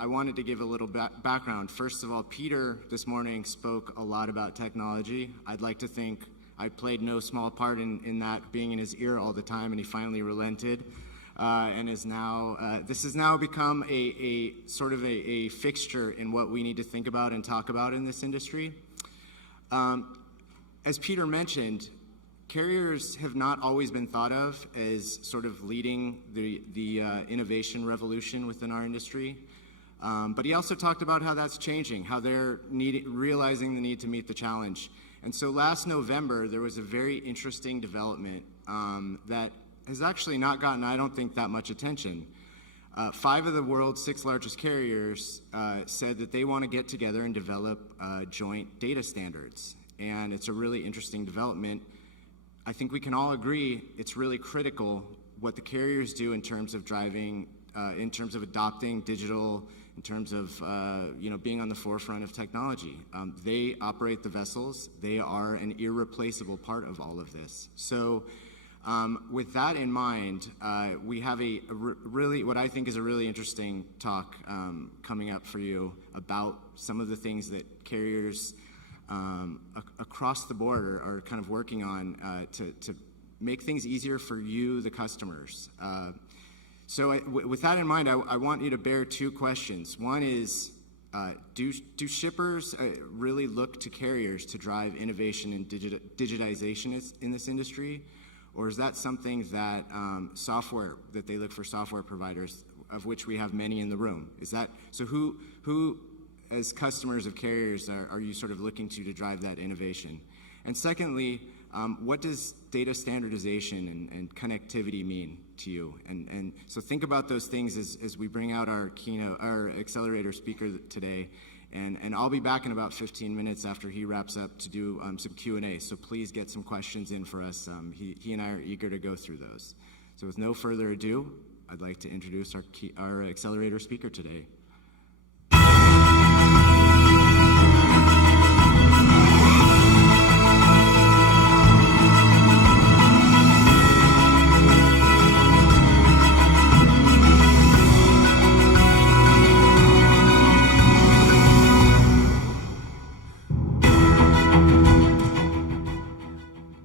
I wanted to give a little background. First of all, Peter this morning spoke a lot about technology. I'd like to think I played no small part in that, being in his ear all the time, and he finally relented. And is now, this has now become a sort of a fixture in what we need to think about and talk about in this industry. As Peter mentioned, carriers have not always been thought of as sort of leading the innovation revolution within our industry. But he also talked about how that's changing, how they're realizing the need to meet the challenge. And so last November, there was a very interesting development that has actually not gotten, I don't think, that much attention. 5 of the world's 6 largest carriers said that they want to get together and develop joint data standards. And it's a really interesting development. I think we can all agree it's really critical what the carriers do in terms of driving, in terms of adopting digital, in terms of being on the forefront of technology. They operate the vessels. They are an irreplaceable part of all of this. So with that in mind, we have really, what I think is a really interesting talk coming up for you about some of the things that carriers across the board are kind of working on to make things easier for you, the customers. So with that in mind, I want you to bear 2 questions. One is, do shippers really look to carriers to drive innovation and digitization in this industry? Or is that something that that they look for software providers, of which we have many in the room? Is that, so who as customers of carriers are you sort of looking to drive that innovation? And secondly, what does data standardization and connectivity mean to you? And so think about those things as we bring out our keynote, our accelerator speaker today. And I'll be back in about 15 minutes after he wraps up to do some Q&A. So please get some questions in for us. He and I are eager to go through those. So with no further ado, I'd like to introduce our accelerator speaker today.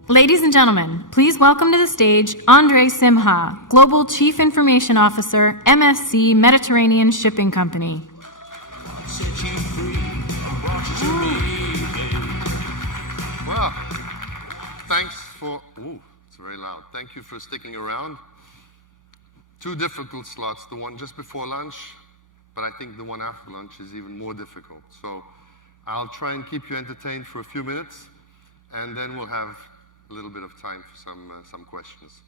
Ladies and gentlemen, please welcome to the stage André Simha, Global Chief Information Officer, MSC Mediterranean Shipping Company. Well, thanks for, it's very loud. Thank you for sticking around. 2 difficult slots, the one just before lunch, but I think the one after lunch is even more difficult. So I'll try and keep you entertained for a few minutes, and then we'll have a little bit of time for some questions.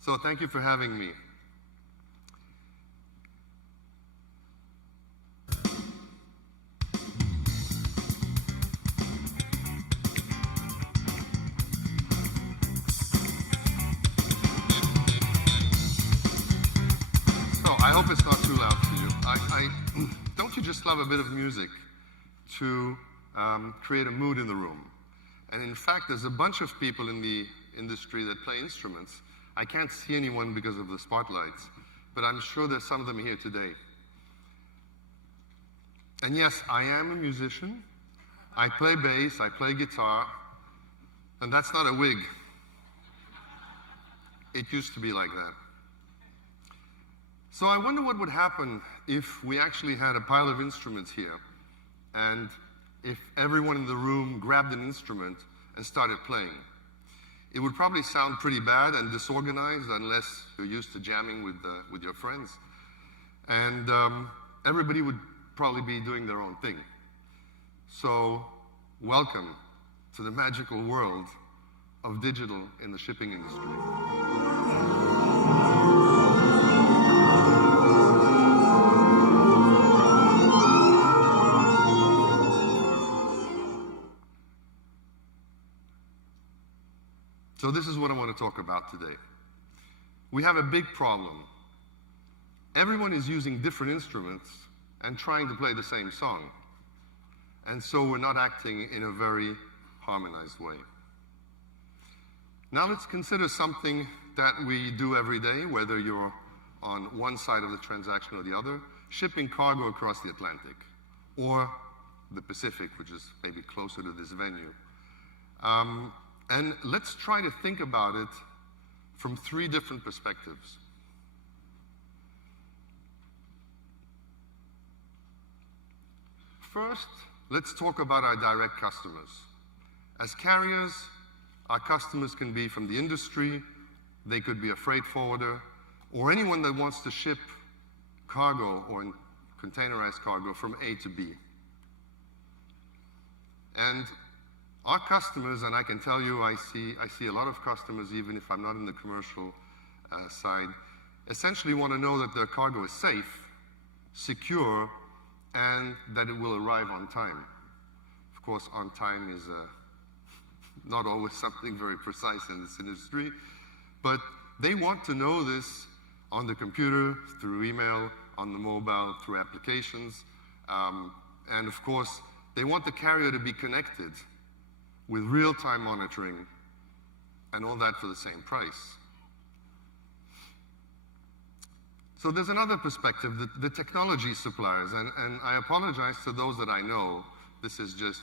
So thank you for having me. So I hope it's not too loud for you. Don't you just love a bit of music to create a mood in the room? And in fact, there's a bunch of people in the industry that play instruments. I can't see anyone because of the spotlights, but I'm sure there's some of them here today. And yes, I am a musician. I play bass, I play guitar, and that's not a wig. It used to be like that. So I wonder what would happen if we actually had a pile of instruments here, and if everyone in the room grabbed an instrument and started playing. It would probably sound pretty bad and disorganized unless you're used to jamming with your friends. And everybody would probably be doing their own thing. So welcome to the magical world of digital in the shipping industry. So this is what I want to talk about today. We have a big problem. Everyone is using different instruments and trying to play the same song. And so we're not acting in a very harmonized way. Now let's consider something that we do every day, whether you're on one side of the transaction or the other. shipping cargo across the Atlantic or the Pacific, which is maybe closer to this venue. And let's try to think about it from 3 different perspectives. First, let's talk about our direct customers. As carriers, our customers can be from the industry, they could be a freight forwarder, or anyone that wants to ship cargo or containerized cargo from A to B. And our customers, and I can tell you I see a lot of customers, even if I'm not in the commercial side, essentially want to know that their cargo is safe, secure, and that it will arrive on time. Of course, on time is not always something very precise in this industry, but they want to know this on the computer, through email, on the mobile, through applications, and of course, they want the carrier to be connected with real-time monitoring and all that for the same price. So there's another perspective, the technology suppliers, and I apologize to those that I know. This is just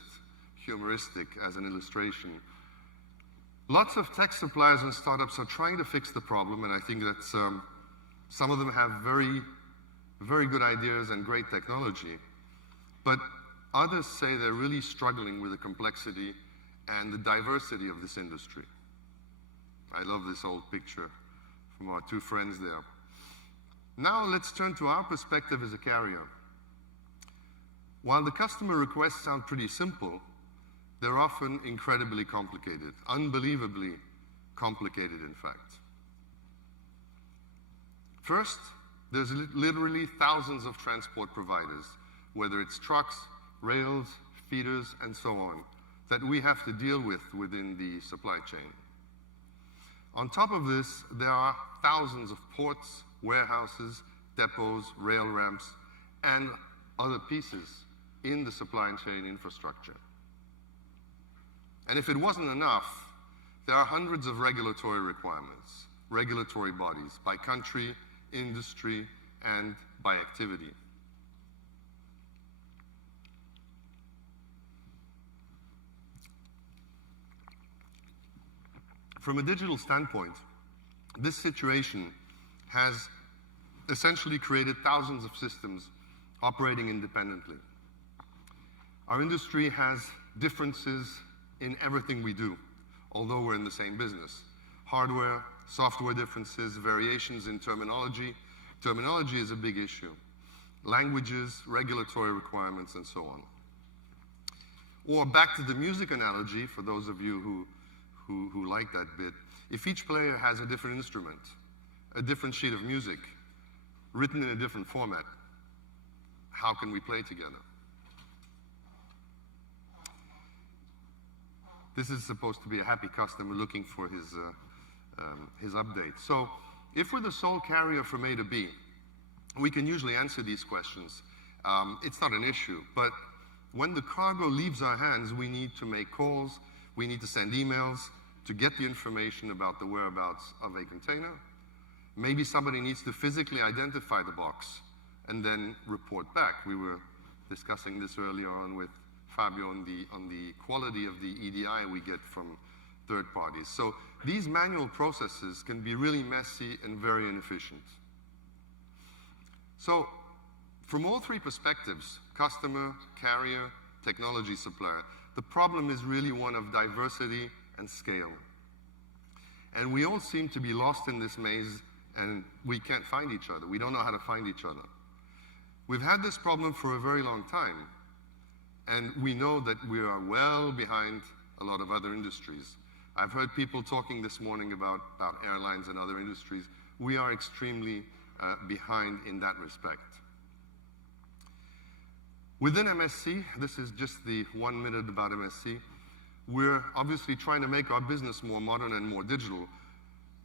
humoristic as an illustration. Lots of tech suppliers and startups are trying to fix the problem, and I think that some of them have very, very good ideas and great technology, but others say they're really struggling with the complexity and the diversity of this industry. I love this old picture from our 2 friends there. Now let's turn to our perspective as a carrier. While the customer requests sound pretty simple, they're often incredibly complicated, unbelievably complicated, in fact. First, there's literally thousands of transport providers, whether it's trucks, rails, feeders, and so on, that we have to deal with within the supply chain. On top of this, there are thousands of ports, warehouses, depots, rail ramps, and other pieces in the supply chain infrastructure. And if it wasn't enough, there are hundreds of regulatory requirements, regulatory bodies, by country, industry, and by activity. From a digital standpoint, this situation has essentially created thousands of systems operating independently. Our industry has differences in everything we do, although we're in the same business. Hardware, software differences, variations in terminology. Terminology is a big issue. Languages, regulatory requirements, and so on. Or back to the music analogy, for those of you who like that bit, if each player has a different instrument, a different sheet of music, written in a different format, how can we play together? This is supposed to be a happy customer looking for his update. So if we're the sole carrier from A to B, we can usually answer these questions. It's not an issue, but when the cargo leaves our hands, we need to make calls, we need to send emails to get the information about the whereabouts of a container. Maybe somebody needs to physically identify the box and then report back. We were discussing this earlier on with Fabio on the quality of the EDI we get from third parties. So these manual processes can be really messy and very inefficient. So from all 3 perspectives, customer, carrier, technology supplier, the problem is really one of diversity and scale. And we all seem to be lost in this maze, and we can't find each other. We don't know how to find each other. We've had this problem for a very long time, and we know that we are well behind a lot of other industries. I've heard people talking this morning about airlines and other industries. We are extremely behind in that respect. Within MSC, this is just the 1 minute about MSC, we're obviously trying to make our business more modern and more digital,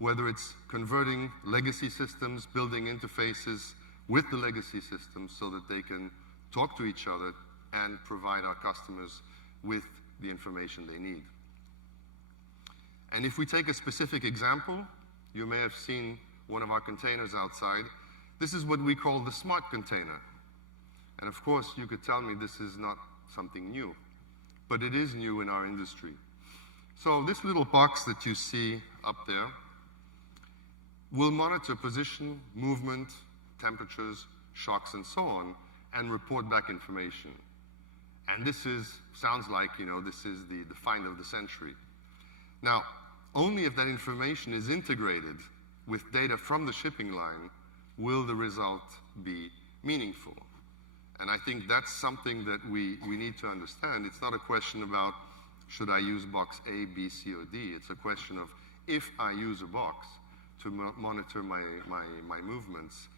whether it's converting legacy systems, building interfaces with the legacy systems so that they can talk to each other and provide our customers with the information they need. And if we take a specific example, you may have seen one of our containers outside. This is what we call the smart container. And of course, you could tell me this is not something new, but it is new in our industry. So this little box that you see up there will monitor position, movement, temperatures, shocks, and so on, and report back information. And this sounds like, this is the find of the century. Now, only if that information is integrated with data from the shipping line will the result be meaningful. And I think that's something that we need to understand. It's not a question about should I use box A, B, C, or D. It's a question of if I use a box to monitor my movements,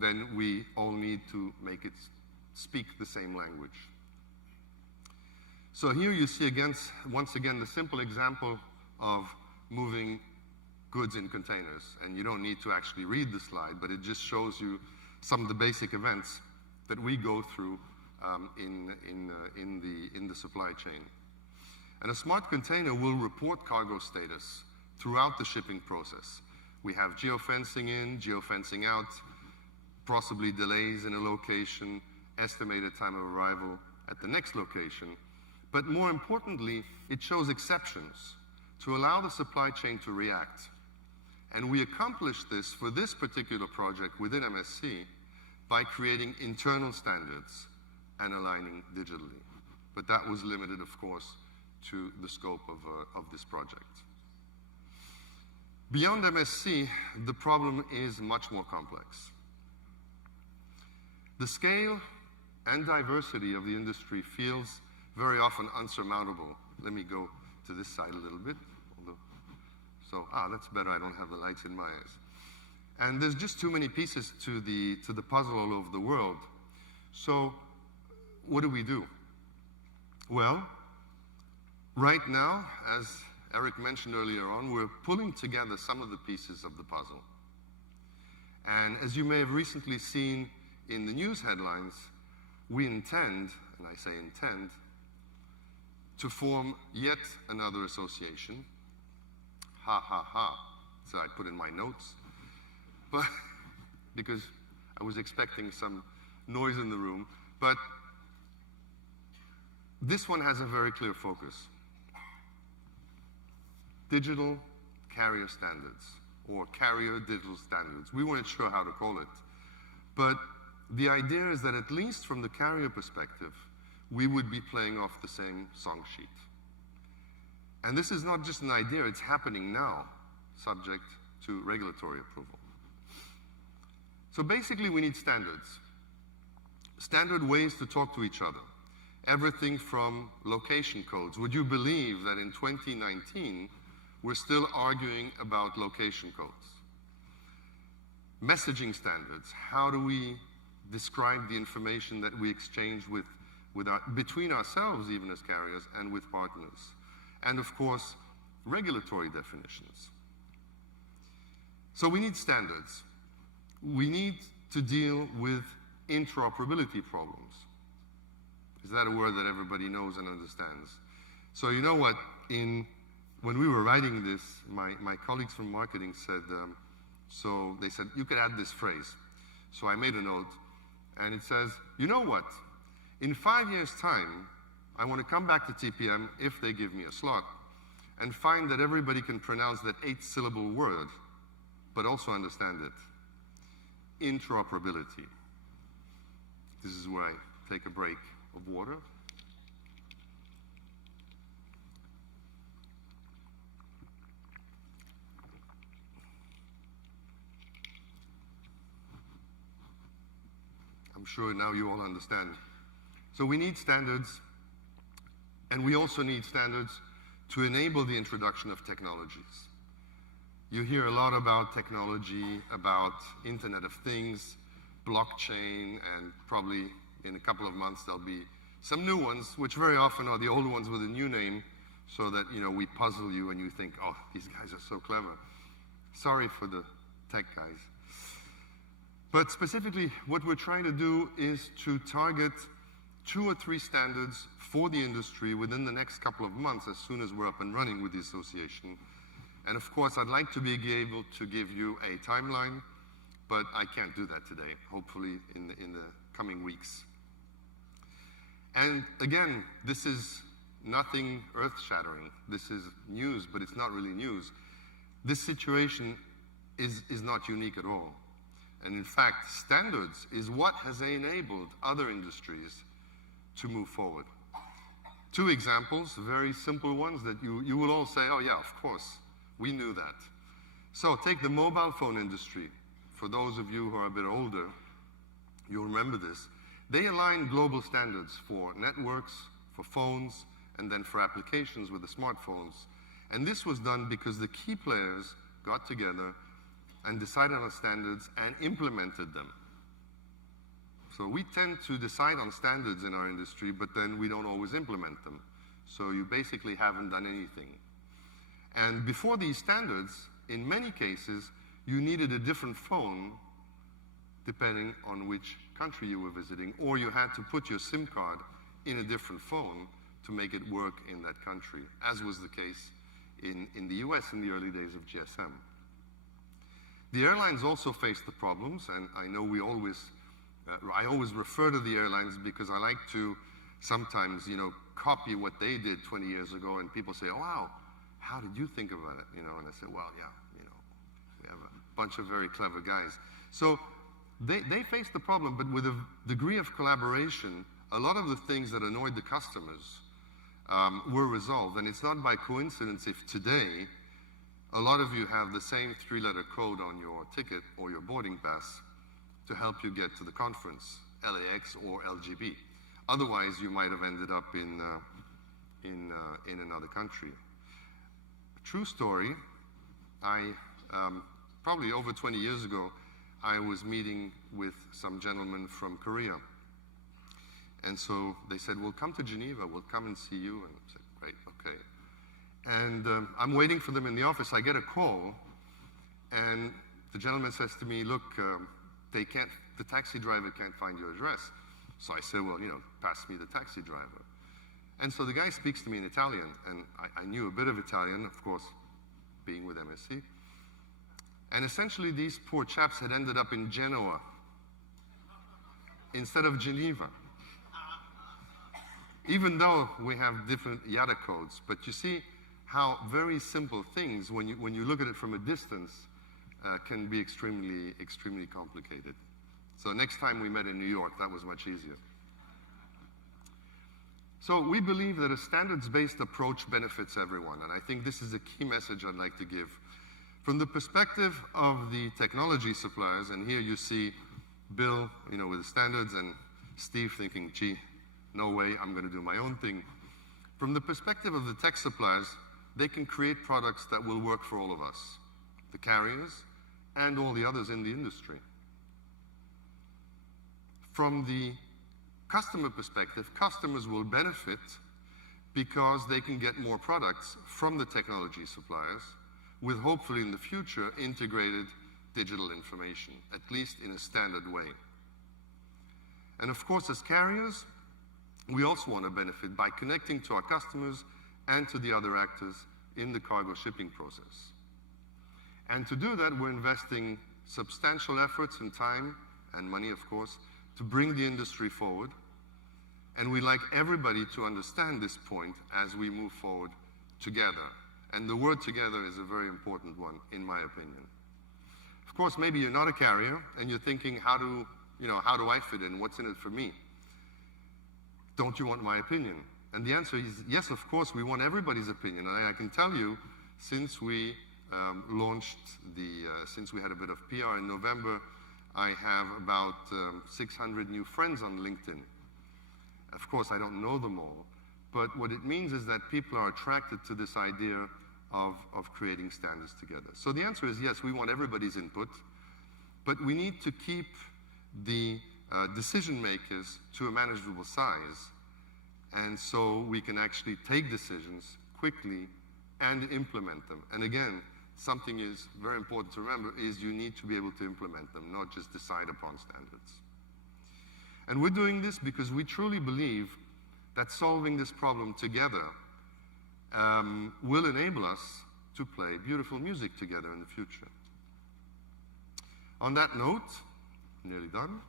then we all need to make it speak the same language. So here you see once again the simple example of moving goods in containers. And you don't need to actually read the slide, but it just shows you some of the basic events that we go through in the supply chain. And a smart container will report cargo status throughout the shipping process. We have geofencing in, geofencing out, possibly delays in a location, estimated time of arrival at the next location. But more importantly, it shows exceptions to allow the supply chain to react. And we accomplished this for this particular project within MSC by creating internal standards and aligning digitally. But that was limited, of course, to the scope of this project. Beyond MSC, the problem is much more complex. The scale and diversity of the industry feels very often unsurmountable. Let me go to this side a little bit. That's better, I don't have the lights in my eyes. And there's just too many pieces to the puzzle all over the world. So what do? Well, right now, as Eric mentioned earlier on, we're pulling together some of the pieces of the puzzle. And as you may have recently seen in the news headlines, we intend, and I say intend, to form yet another association. Ha, ha, ha. So I put in my notes. But because I was expecting some noise in the room. But this one has a very clear focus. Digital carrier standards, or carrier digital standards. We weren't sure how to call it. But the idea is that at least from the carrier perspective, we would be playing off the same song sheet. And this is not just an idea, it's happening now, subject to regulatory approval. So basically we need standards. Standard ways to talk to each other. Everything from location codes. Would you believe that in 2019, we're still arguing about location codes? Messaging standards. How do we describe the information that we exchange between ourselves, even as carriers, and with partners? And of course, regulatory definitions. So we need standards. We need to deal with interoperability problems. Is that a word that everybody knows and understands? So you know what, when we were writing this, my colleagues from marketing said, they said, you could add this phrase. So I made a note, and it says, you know what, in 5 years' time, I want to come back to TPM if they give me a slot and find that everybody can pronounce that 8-syllable word, but also understand it. Interoperability. This is where I take a break of water. I'm sure now you all understand. So we need standards, and we also need standards to enable the introduction of technologies. You hear a lot about technology, about Internet of Things, blockchain, and probably in a couple of months there'll be some new ones, which very often are the old ones with a new name, so that we puzzle you and you think, oh, these guys are so clever. Sorry for the tech guys. But specifically, what we're trying to do is to target 2 or 3 standards for the industry within the next couple of months, as soon as we're up and running with the association. And of course, I'd like to be able to give you a timeline but I can't do that today, hopefully in the coming weeks. And again, this is nothing earth-shattering. This is news, but it's not really news. This situation is not unique at all. And in fact, standards is what has enabled other industries to move forward. Two examples, very simple ones that you will all say, oh yeah, of course, we knew that. So take the mobile phone industry. For those of you who are a bit older, you'll remember this. They aligned global standards for networks, for phones, and then for applications with the smartphones. And this was done because the key players got together and decided on standards and implemented them. So we tend to decide on standards in our industry, but then we don't always implement them. So you basically haven't done anything. And before these standards, in many cases, you needed a different phone depending on which country you were visiting, or you had to put your SIM card in a different phone to make it work in that country, as was the case in the US in the early days of GSM. The airlines also faced the problems, and I know I always refer to the airlines because I like to sometimes, copy what they did 20 years ago, and people say, oh, wow, how did you think about it? And I say, well, yeah, we have a bunch of very clever guys. So they faced the problem, but with a degree of collaboration, a lot of the things that annoyed the customers were resolved. And it's not by coincidence if today a lot of you have the same three-letter code on your ticket or your boarding pass to help you get to the conference, LAX or LGB. Otherwise, you might have ended up in another country. True story, probably over 20 years ago, I was meeting with some gentlemen from Korea. And so they said, well, come to Geneva, we'll come and see you. And I said, great, okay. And I'm waiting for them in the office. I get a call, and the gentleman says to me, look, the taxi driver can't find your address. So I said, well, pass me the taxi driver. And so the guy speaks to me in Italian, and I knew a bit of Italian, of course, being with MSc. And essentially, these poor chaps had ended up in Genoa instead of Geneva. Even though we have different IATA codes, but you see how very simple things, when you look at it from a distance, can be extremely, extremely complicated. So next time we met in New York, that was much easier. So we believe that a standards-based approach benefits everyone, and I think this is a key message I'd like to give. From the perspective of the technology suppliers, and here you see Bill, with the standards, and Steve thinking, gee, no way, I'm going to do my own thing. From the perspective of the tech suppliers, they can create products that will work for all of us, the carriers and all the others in the industry. From the customer perspective, customers will benefit because they can get more products from the technology suppliers with hopefully in the future integrated digital information, at least in a standard way. And of course, as carriers, we also want to benefit by connecting to our customers and to the other actors in the cargo shipping process. And to do that, we're investing substantial efforts and time and money, of course, to bring the industry forward. And we'd like everybody to understand this point as we move forward together. And the word together is a very important one, in my opinion. Of course, maybe you're not a carrier and you're thinking, how do I fit in? What's in it for me? Don't you want my opinion? And the answer is yes, of course, we want everybody's opinion. And I can tell you, since we since we had a bit of PR in November, I have about 600 new friends on LinkedIn. Of course, I don't know them all, but what it means is that people are attracted to this idea of creating standards together. So the answer is yes, we want everybody's input, but we need to keep the decision makers to a manageable size, and so we can actually take decisions quickly and implement them. And again, something is very important to remember is you need to be able to implement them, not just decide upon standards. And we're doing this because we truly believe that solving this problem together will enable us to play beautiful music together in the future. On that note, nearly done.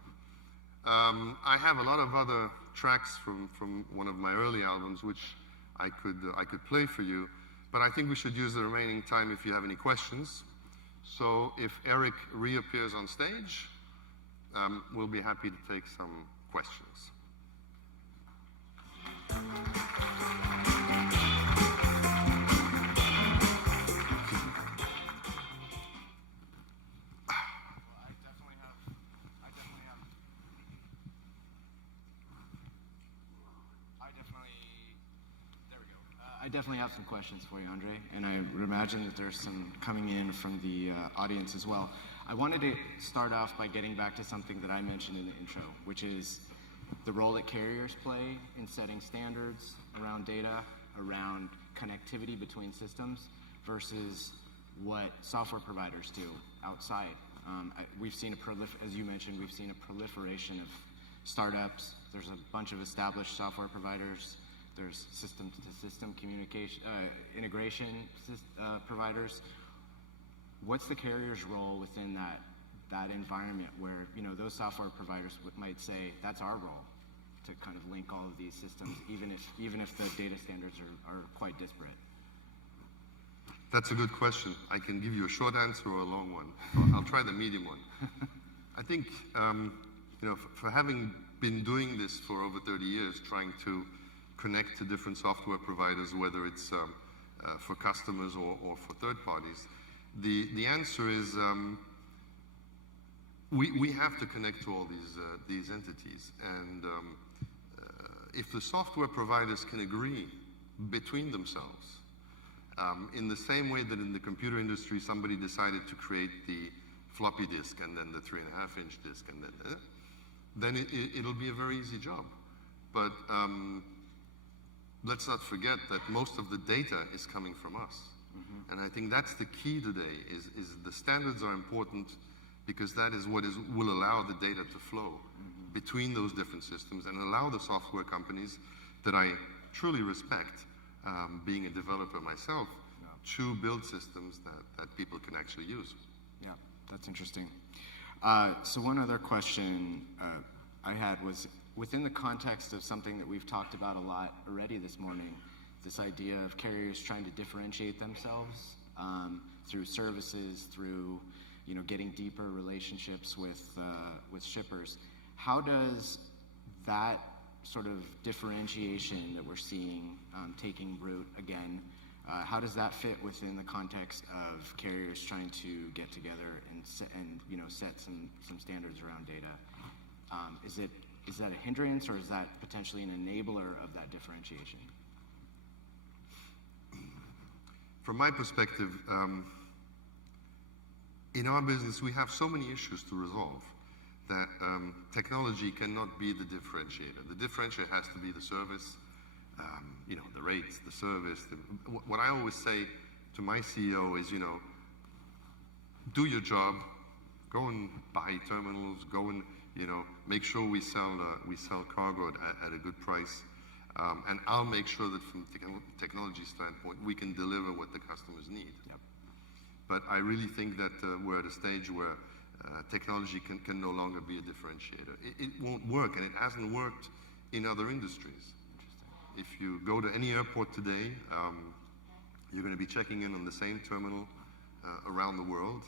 I have a lot of other tracks from one of my early albums, which I could play for you, but I think we should use the remaining time if you have any questions. So if Eric reappears on stage, we'll be happy to take some questions. I definitely have some questions for you, Andre, and I would imagine that there's some coming in from the audience as well. I wanted to start off by getting back to something that I mentioned in the intro, which is the role that carriers play in setting standards around data, around connectivity between systems, versus what software providers do outside. We've seen as you mentioned, we've seen a proliferation of startups. There's a bunch of established software providers. There's system-to-system communication, integration providers. What's the carrier's role within that environment where, you know, those software providers might say that's our role to kind of link all of these systems, even if the data standards are quite disparate? That's a good question. I can give you a short answer or a long one. I'll try the medium one. I think, you know, for having been doing this for over 30 years, trying to connect to different software providers, whether it's for customers or for third parties, the answer is we have to connect to all these entities, and if the software providers can agree between themselves, in the same way that in the computer industry somebody decided to create the floppy disk and then the 3.5-inch disk, and then it'll be a very easy job. But let's not forget that most of the data is coming from us. Mm-hmm. And I think that's the key today, is the standards are important because that is what will allow the data to flow mm-hmm. between those different systems and allow the software companies that I truly respect, being a developer myself, to build systems that people can actually use. Yeah, that's interesting. So one other question I had was, within the context of something that we've talked about a lot already this morning, this idea of carriers trying to differentiate themselves through services, through, you know, getting deeper relationships with shippers. How does that sort of differentiation that we're seeing taking root again, how does that fit within the context of carriers trying to get together and set some standards around data? Is that a hindrance, or is that potentially an enabler of that differentiation? From my perspective, in our business, we have so many issues to resolve that technology cannot be the differentiator. The differentiator has to be the service, you know, the rates, the service. What I always say to my CEO is, you know, do your job, go and buy terminals, go and, you know, make sure we sell cargo at a good price, and I'll make sure that from a technology standpoint we can deliver what the customers need. Yep. But I really think that we're at a stage where technology can no longer be a differentiator. It won't work, and it hasn't worked in other industries. If you go to any airport today, you're going to be checking in on the same terminal around the world,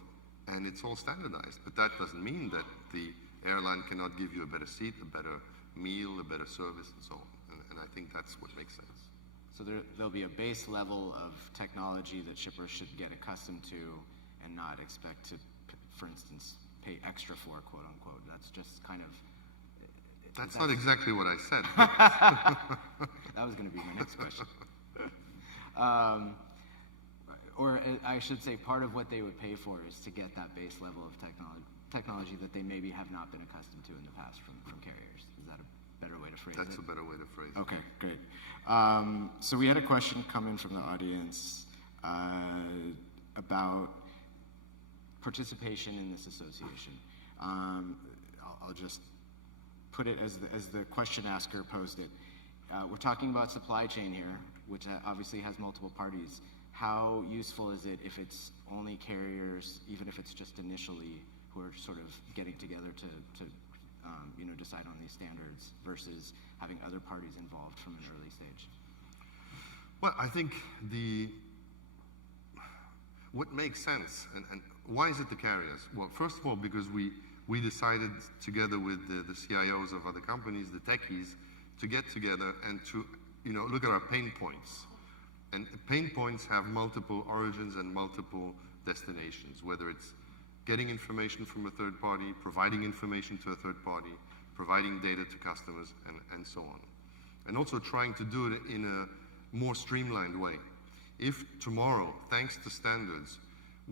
and it's all standardized. But that doesn't mean that the airline cannot give you a better seat, a better meal, a better service, and so on. And I think that's what makes sense. So there'll be a base level of technology that shippers should get accustomed to and not expect to, for instance, pay extra for, quote unquote. That's just kind of... That's not exactly what I said. That was going to be my next question. Or I should say, part of what they would pay for is to get that base level of technology that they maybe have not been accustomed to in the past from carriers. Is that a better way to phrase it? That's a better way to phrase it. Okay, great. So we had a question come in from the audience about participation in this association. I'll just put it as the question asker posed it. We're talking about supply chain here, which obviously has multiple parties. How useful is it if it's only carriers, even if it's just initially, who are sort of getting together to decide on these standards versus having other parties involved from an early stage? Well, I think what makes sense, and why is it the carriers? Well, first of all, because we decided together with the CIOs of other companies, the techies, to get together and to look at our pain points. And pain points have multiple origins and multiple destinations, whether it's getting information from a third party, providing information to a third party, providing data to customers, and so on. And also trying to do it in a more streamlined way. If tomorrow, thanks to standards,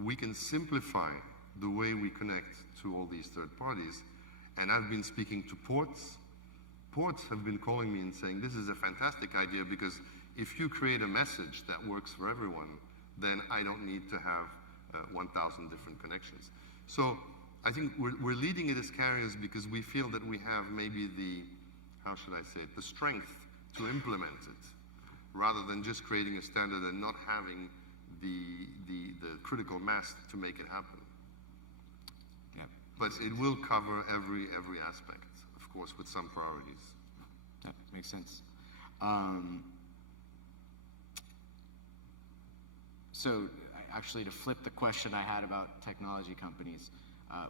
we can simplify the way we connect to all these third parties, and I've been speaking to ports have been calling me and saying, this is a fantastic idea, because if you create a message that works for everyone, then I don't need to have 1,000 different connections. So I think we're leading it as carriers because we feel that we have maybe the strength to implement it, rather than just creating a standard and not having the critical mass to make it happen. Yeah. But it will cover every aspect, of course, with some priorities. That makes sense. So actually, to flip the question I had about technology companies,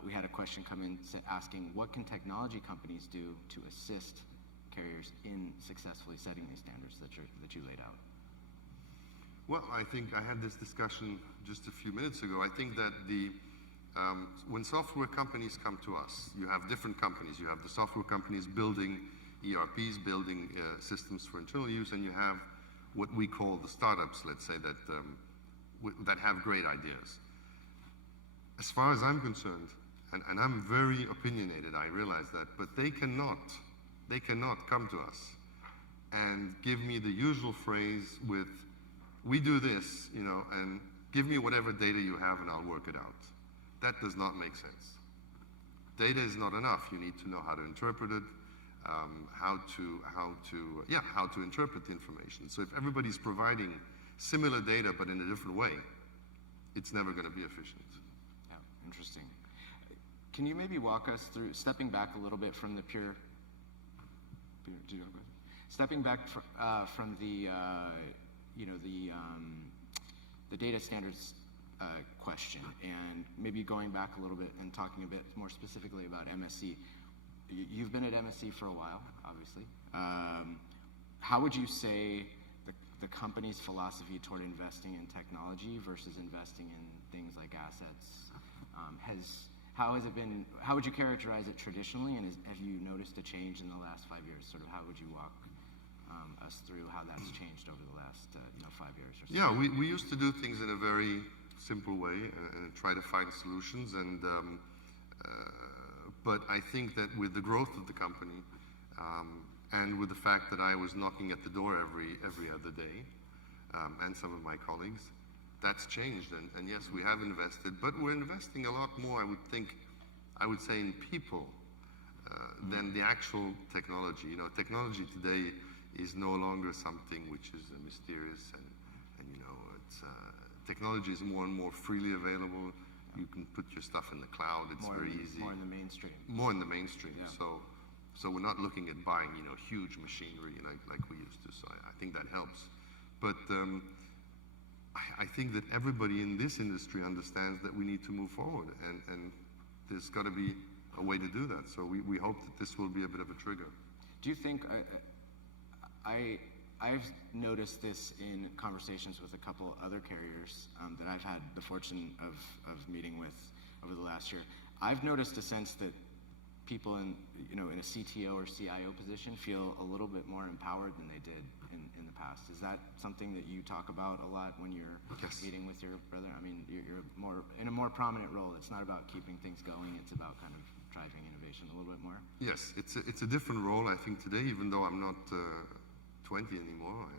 we had a question come in asking, what can technology companies do to assist carriers in successfully setting these standards that you laid out? Well, I think I had this discussion just a few minutes ago. I think that when software companies come to us, you have different companies. You have the software companies building ERPs, building systems for internal use, and you have what we call the startups, let's say, that have great ideas. As far as I'm concerned, and I'm very opinionated, I realize that, but they cannot come to us and give me the usual phrase with, we do this, and give me whatever data you have and I'll work it out. That does not make sense. Data is not enough. You need to know how to interpret it, how to interpret the information. So if everybody's providing similar data but in a different way, it's never going to be efficient. Yeah, interesting. Can you maybe walk us through, stepping back a little bit from the stepping back from the data standards question, and maybe going back a little bit and talking a bit more specifically about MSC. You've been at MSC for a while, obviously. How would you say the company's philosophy toward investing in technology versus investing in things like assets how would you characterize it traditionally, and have you noticed a change in the last 5 years? Sort of how would you walk us through how that's changed over the last 5 years or so? Yeah, we used to do things in a very simple way and try to find solutions, but I think that with the growth of the company and with the fact that I was knocking at the door every other day, and some of my colleagues, that's changed. And yes, we have invested, but we're investing a lot more, I would say, in people than the actual technology. Technology today is no longer something which is mysterious, and technology is more and more freely available. You can put your stuff in the cloud. It's very easy. More in the mainstream. More in the mainstream. Yeah. So we're not looking at buying, huge machinery like we used to. So I think that helps. But I think that everybody in this industry understands that we need to move forward, and there's got to be a way to do that. So we hope that this will be a bit of a trigger. Do you think, I've noticed this in conversations with a couple other carriers that I've had the fortune of meeting with over the last year. I've noticed a sense that people in a CTO or CIO position feel a little bit more empowered than they did in the past. Is that something that you talk about a lot when you're meeting with your brother? I mean, you're more in a more prominent role. It's not about keeping things going. It's about kind of driving innovation a little bit more. Yes, it's a different role, I think, today, even though I'm not 20 anymore.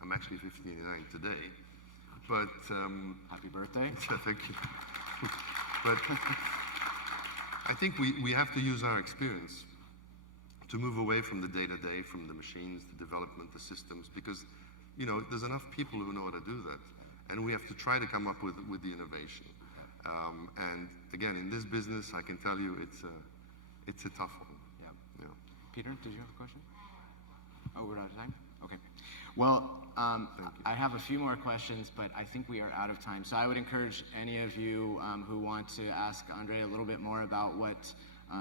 I'm actually 59 today. But happy birthday. Thank you. But I think we have to use our experience to move away from the day-to-day, from the machines, the development, the systems, because there's enough people who know how to do that, and we have to try to come up with the innovation. And again, in this business, I can tell you it's a tough one. Yeah. Peter, did you have a question? Oh, we're out of time? Okay. Well, I have a few more questions, but I think we are out of time. So I would encourage any of you who want to ask Andre a little bit more about what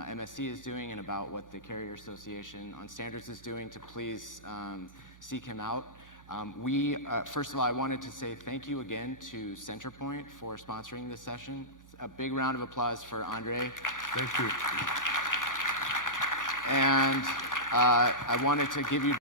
MSC is doing and about what the Carrier Association on Standards is doing to please seek him out. First of all, I wanted to say thank you again to Centerpoint for sponsoring this session. A big round of applause for Andre. Thank you. And I wanted to give you